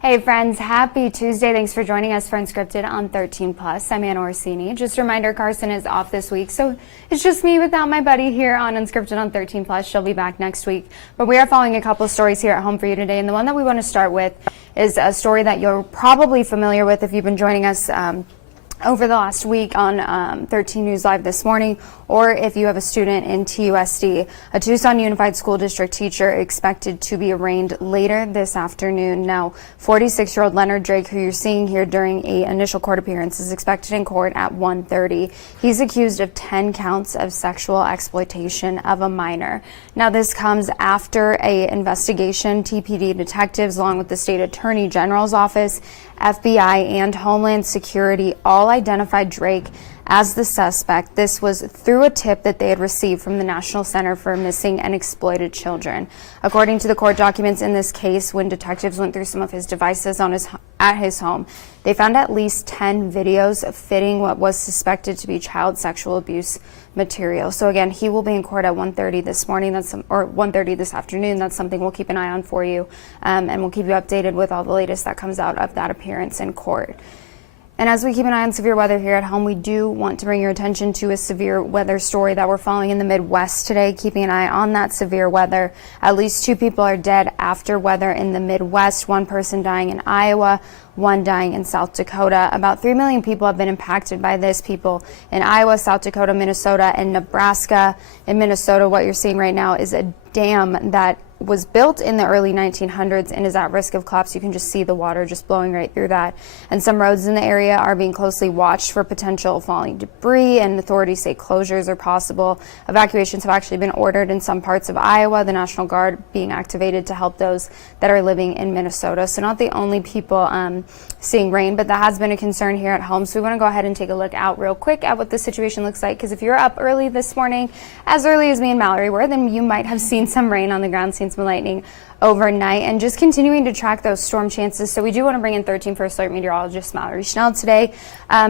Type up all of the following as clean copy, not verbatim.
Hey friends, happy Tuesday. Thanks for joining us for Unscripted on 13 Plus. I'm Anna Orsini. Just a reminder, Carson is off this week, so it's just me without my buddy here on Unscripted on 13 Plus. She'll be back next week. But we are following a couple of stories here at home for you today, and the one that we want to start with is a story that you're probably familiar with if you've been joining us over the last week on 13 News Live this morning, or if you have a student in TUSD. A Tucson Unified School District teacher expected to be arraigned later this afternoon. Now, 46-year-old Leonard Drake, who you're seeing here during an initial court appearance, is expected in court at 1:30. He's accused of 10 counts of sexual exploitation of a minor. Now, this comes after an investigation. TPD detectives, along with the state attorney general's office, FBI, and Homeland Security all identified Drake as the suspect. This was through a tip that they had received from the National Center for Missing and Exploited Children. According to the court documents in this case, when detectives went through some of his devices at his home, they found at least 10 videos fitting what was suspected to be child sexual abuse material. So again, he will be in court at 1:30 this morning, or 1:30 this afternoon. That's something we'll keep an eye on for you, and we'll keep you updated with all the latest that comes out of that appearance in court. And as we keep an eye on severe weather here at home, we do want to bring your attention to a severe weather story that we're following in the Midwest today. Keeping an eye on that severe weather. At least 2 people are dead after weather in the Midwest. 1 person dying in Iowa, 1 dying in South Dakota. About 3 million people have been impacted by this. People in Iowa, South Dakota, Minnesota, and Nebraska. In Minnesota, what you're seeing right now is a dam that was built in the early 1900s and is at risk of collapse. You can just see the water just blowing right through that. And some roads in the area are being closely watched for potential falling debris, and authorities say closures are possible. Evacuations have actually been ordered in some parts of Iowa, the National Guard being activated to help those that are living in Minnesota. So not the only people seeing rain, but that has been a concern here at home. So we want to go ahead and take a look out real quick at what the situation looks like, because if you're up early this morning, as early as me and Mallory were, then you might have seen some rain on the ground, seen some lightning overnight, and just continuing to track those storm chances. So we do want to bring in 13 First Alert meteorologist Mallory Schnell today,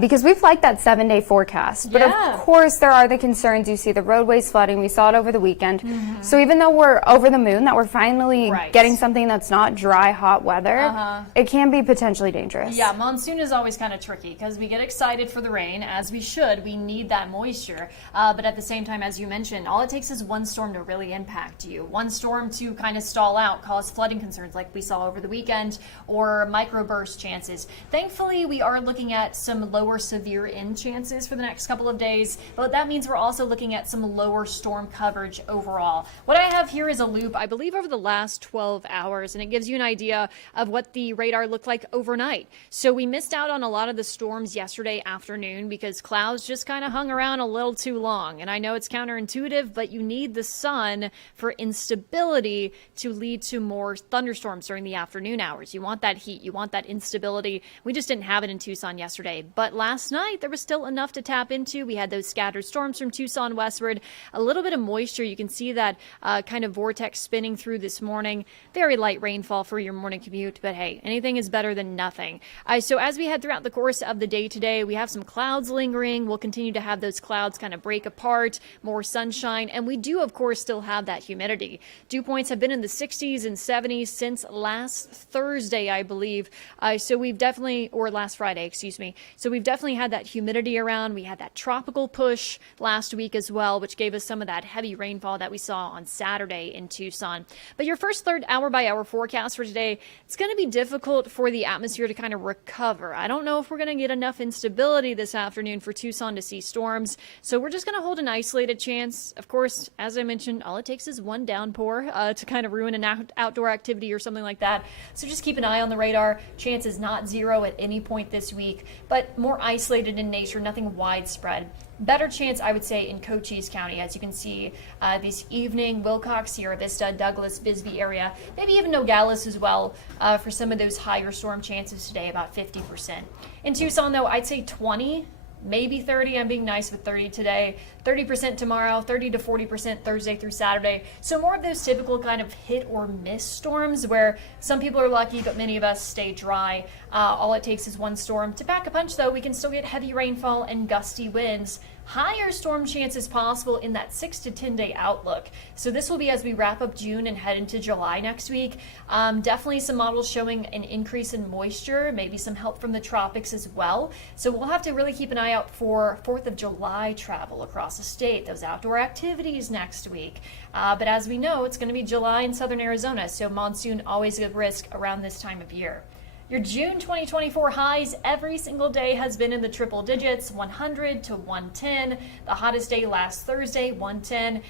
because we've liked that 7-day forecast. But of course, there are the concerns. You see the roadways flooding. We saw it over the weekend. So even though we're over the moon that we're finally getting something that's not dry, hot weather, it can be potentially dangerous. Yeah, monsoon is always kind of tricky because we get excited for the rain, as we should. We need that moisture. But at the same time, as you mentioned, all it takes is one storm to really impact you. One storm to kind of stall out, cause flooding concerns like we saw over the weekend, or microburst chances. Thankfully, we are looking at some lower severe wind chances for the next couple of days, but that means we're also looking at some lower storm coverage overall. What I have here is a loop, I believe, over the last 12 hours, and it gives you an idea of what the radar looked like overnight. So we missed out on a lot of the storms yesterday afternoon because clouds just kind of hung around a little too long. And I know it's counterintuitive, but you need the sun for instability to lead to more thunderstorms during the afternoon hours. You want that heat, you want that instability. We just didn't have it in Tucson yesterday, but last night there was still enough to tap into. We had those scattered storms from Tucson westward, a little bit of moisture. You can see that kind of vortex spinning through this morning. Very light rainfall for your morning commute, but hey, anything is better than nothing. So as we head throughout the course of the day today, we have some clouds lingering. We'll continue to have those clouds kind of break apart, more sunshine, and we do of course still have that humidity. Dew points have been in the 60s and 70s since last Thursday, I believe. So we've definitely, or last Friday, excuse me. So we've definitely had that humidity around. We had that tropical push last week as well, which gave us some of that heavy rainfall that we saw on Saturday in Tucson. But your first third hour by hour forecast for today, it's going to be difficult for the atmosphere to kind of recover. I don't know if we're going to get enough instability this afternoon for Tucson to see storms. So we're just going to hold an isolated chance. Of course, as I mentioned, all it takes is one downpour to kind of ruin an outdoor activity or something like that. So just keep an eye on the radar. Chance is not zero at any point this week, but more isolated in nature, nothing widespread. Better chance, I would say, in Cochise County, as you can see this evening, Wilcox, Sierra Vista, Douglas, Bisbee area, maybe even Nogales as well for some of those higher storm chances today, about 50%. In Tucson, though, I'd say 20, maybe 30. I'm being nice with 30 today. 30% tomorrow, 30 to 40% Thursday through Saturday. So more of those typical kind of hit or miss storms where some people are lucky, but many of us stay dry. All it takes is one storm to pack a punch, though. We can still get heavy rainfall and gusty winds higher storm chances possible in that 6 to 10 day outlook. So this will be as we wrap up June and head into July next week. Definitely some models showing an increase in moisture, maybe some help from the tropics as well. So we'll have to really keep an eye out for 4th of July travel across the state, those outdoor activities next week. But as we know, it's going to be July in southern Arizona, so monsoon always a risk around this time of year. Your June 2024 highs every single day has been in the triple digits, 100 to 110. The hottest day last Thursday, 110.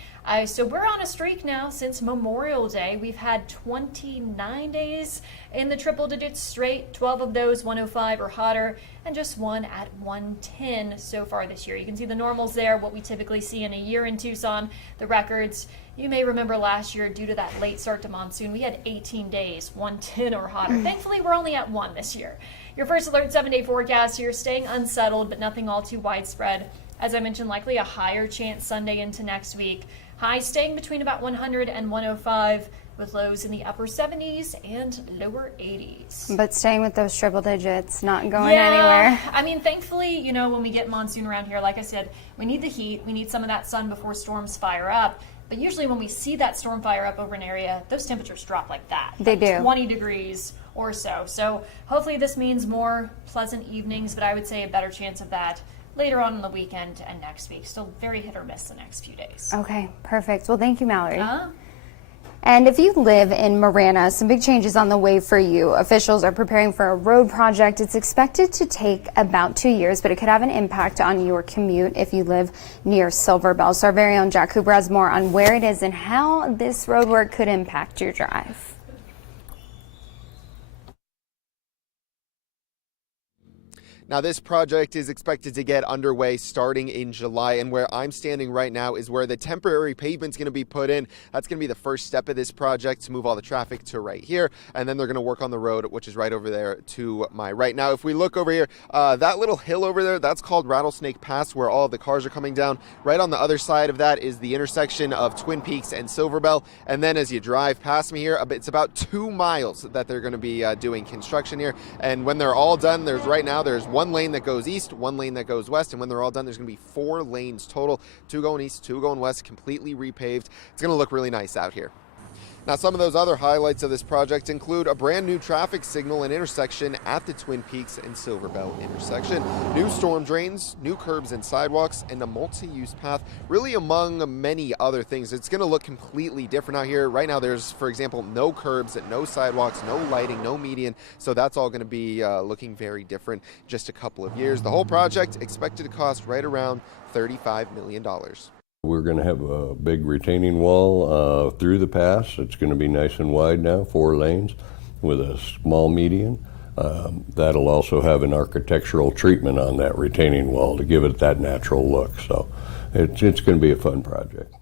So we're on a streak now since Memorial Day. We've had 29 days in the triple digits straight, 12 of those 105 or hotter, and just one at 110 so far this year. You can see the normals there, what we typically see in a year in Tucson, the records. You may remember last year, due to that late start to monsoon, we had 18 days, 110 or hotter. Thankfully, we're only at 1 this year. Your first alert 7-day forecast here, staying unsettled, but nothing all too widespread. As I mentioned, likely a higher chance Sunday into next week. Highs staying between about 100 and 105, with lows in the upper 70s and lower 80s. But staying with those triple digits, not going anywhere. I mean, thankfully, you know, when we get monsoon around here, like I said, we need the heat. We need some of that sun before storms fire up. But usually when we see that storm fire up over an area, those temperatures drop like that. They do. 20 degrees or so. So hopefully this means more pleasant evenings, but I would say a better chance of that later on in the weekend and next week. Still very hit or miss the next few days. Okay, perfect. Well, thank you, Mallory. And if you live in Marana, some big changes on the way for you. Officials are preparing for a road project. It's expected to take about 2 years, but it could have an impact on your commute if you live near Silver Bell. So our very own Jack Cooper has more on where it is and how this road work could impact your drive. Now, this project is expected to get underway starting in July, and where I'm standing right now is where the temporary pavement's going to be put in. That's going to be the first step of this project to move all the traffic to right here, and then they're going to work on the road, which is right over there to my right. Now, if we look over here, that little hill over there, that's called Rattlesnake Pass, where all of the cars are coming down. Right on the other side of that is the intersection of Twin Peaks and Silver Bell, and then as you drive past me here, it's about 2 miles that they're going to be doing construction here, and when they're all done, there's 1 lane that goes east, 1 lane that goes west, and when they're all done, there's going to be 4 lanes total, 2 going east, 2 going west, completely repaved. It's going to look really nice out here. Now, some of those other highlights of this project include a brand new traffic signal and intersection at the Twin Peaks and Silver Bell intersection, new storm drains, new curbs and sidewalks, and a multi-use path, really among many other things. It's going to look completely different out here. Right now, there's, for example, no curbs, no sidewalks, no lighting, no median, so that's all going to be looking very different in just a couple of years. The whole project expected to cost right around $35 million. We're going to have a big retaining wall through the pass. It's going to be nice and wide now, 4 lanes with a small median. That'll also have an architectural treatment on that retaining wall to give it that natural look. So it's going to be a fun project.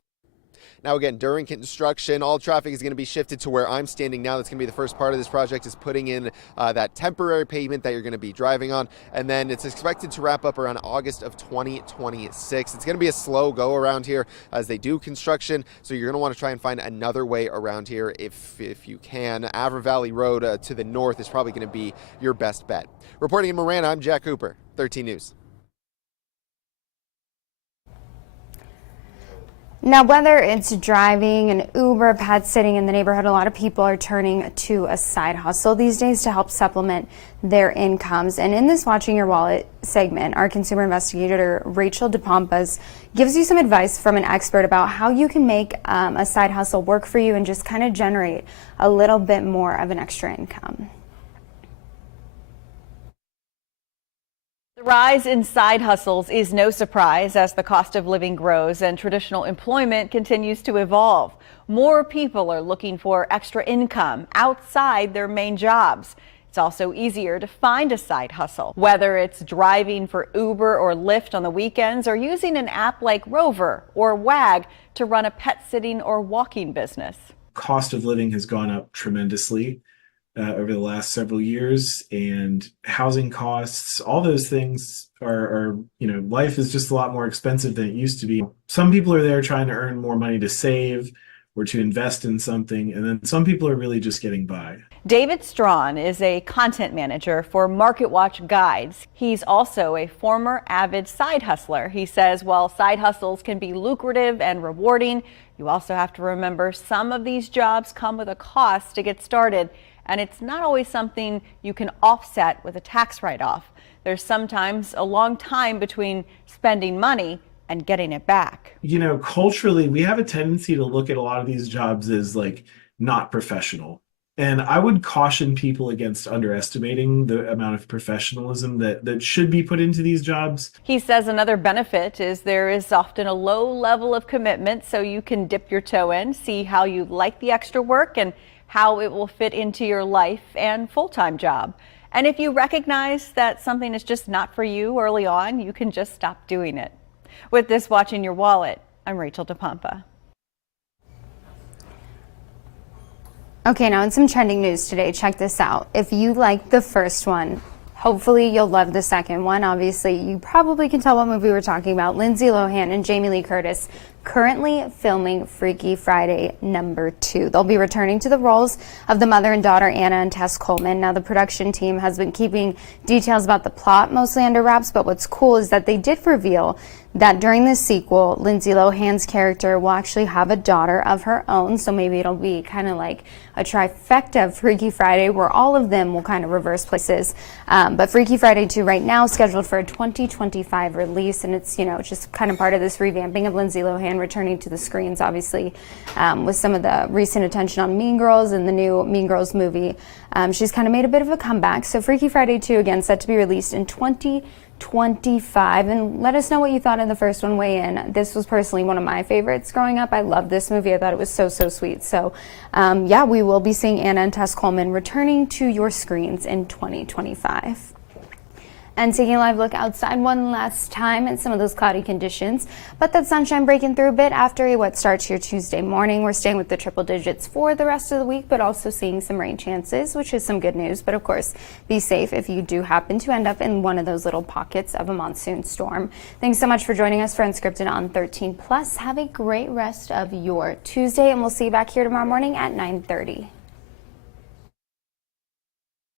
Now, again, during construction, all traffic is going to be shifted to where I'm standing now. That's going to be the first part of this project, is putting in that temporary pavement that you're going to be driving on. And then it's expected to wrap up around August of 2026. It's going to be a slow go around here as they do construction. So you're going to want to try and find another way around here if you can. Avra Valley Road to the north is probably going to be your best bet. Reporting in Marana, I'm Jack Cooper, 13 News. Now, whether it's driving, an Uber, pet sitting in the neighborhood, a lot of people are turning to a side hustle these days to help supplement their incomes. And in this Watching Your Wallet segment, our consumer investigator, Rachel DePompas, gives you some advice from an expert about how you can make a side hustle work for you and just kind of generate a little bit more of an extra income. The rise in side hustles is no surprise as the cost of living grows and traditional employment continues to evolve. More people are looking for extra income outside their main jobs. It's also easier to find a side hustle, whether it's driving for Uber or Lyft on the weekends or using an app like Rover or Wag to run a pet sitting or walking business. Cost of living has gone up tremendously over the last several years, and housing costs, all those things are, life is just a lot more expensive than it used to be. Some people are there trying to earn more money to save, or to invest in something. And then some people are really just getting by. David Strawn is a content manager for MarketWatch Guides. He's also a former avid side hustler. He says while side hustles can be lucrative and rewarding, you also have to remember some of these jobs come with a cost to get started, and it's not always something you can offset with a tax write-off. There's sometimes a long time between spending money and getting it back. You know, culturally, we have a tendency to look at a lot of these jobs as like not professional. And I would caution people against underestimating the amount of professionalism that should be put into these jobs. He says another benefit is there is often a low level of commitment, so you can dip your toe in, see how you like the extra work and how it will fit into your life and full-time job. And if you recognize that something is just not for you early on, you can just stop doing it. With this Watching Your Wallet, I'm Rachel DePompa. Okay, now in some trending news today, check this out. If you liked the first one, hopefully you'll love the second one. Obviously, you probably can tell what movie we're talking about. Lindsay Lohan and Jamie Lee Curtis currently filming Freaky Friday #2. They'll be returning to the roles of the mother and daughter Anna and Tess Coleman. Now, the production team has been keeping details about the plot mostly under wraps, but what's cool is that they did reveal that during this sequel, Lindsay Lohan's character will actually have a daughter of her own, so maybe it'll be kind of like a trifecta of Freaky Friday where all of them will kind of reverse places. But Freaky Friday 2 right now is scheduled for a 2025 release, and it's, you know, just kind of part of this revamping of Lindsay Lohan returning to the screens, obviously, with some of the recent attention on Mean Girls and the new Mean Girls movie. She's kind of made a bit of a comeback. So Freaky Friday 2, again, set to be released in 2025, and let us know what you thought of the first one. Weigh in. This was personally one of my favorites growing up. I loved this movie. I thought it was so sweet. So yeah, we will be seeing Anna and Tess Coleman returning to your screens in 2025. And taking a live look outside one last time at some of those cloudy conditions, but that sunshine breaking through a bit after a wet start to your Tuesday morning. We're staying with the triple digits for the rest of the week, but also seeing some rain chances, which is some good news. But of course, be safe if you do happen to end up in one of those little pockets of a monsoon storm. Thanks so much for joining us for Unscripted on 13 Plus. Have a great rest of your Tuesday, and we'll see you back here tomorrow morning at 9:30.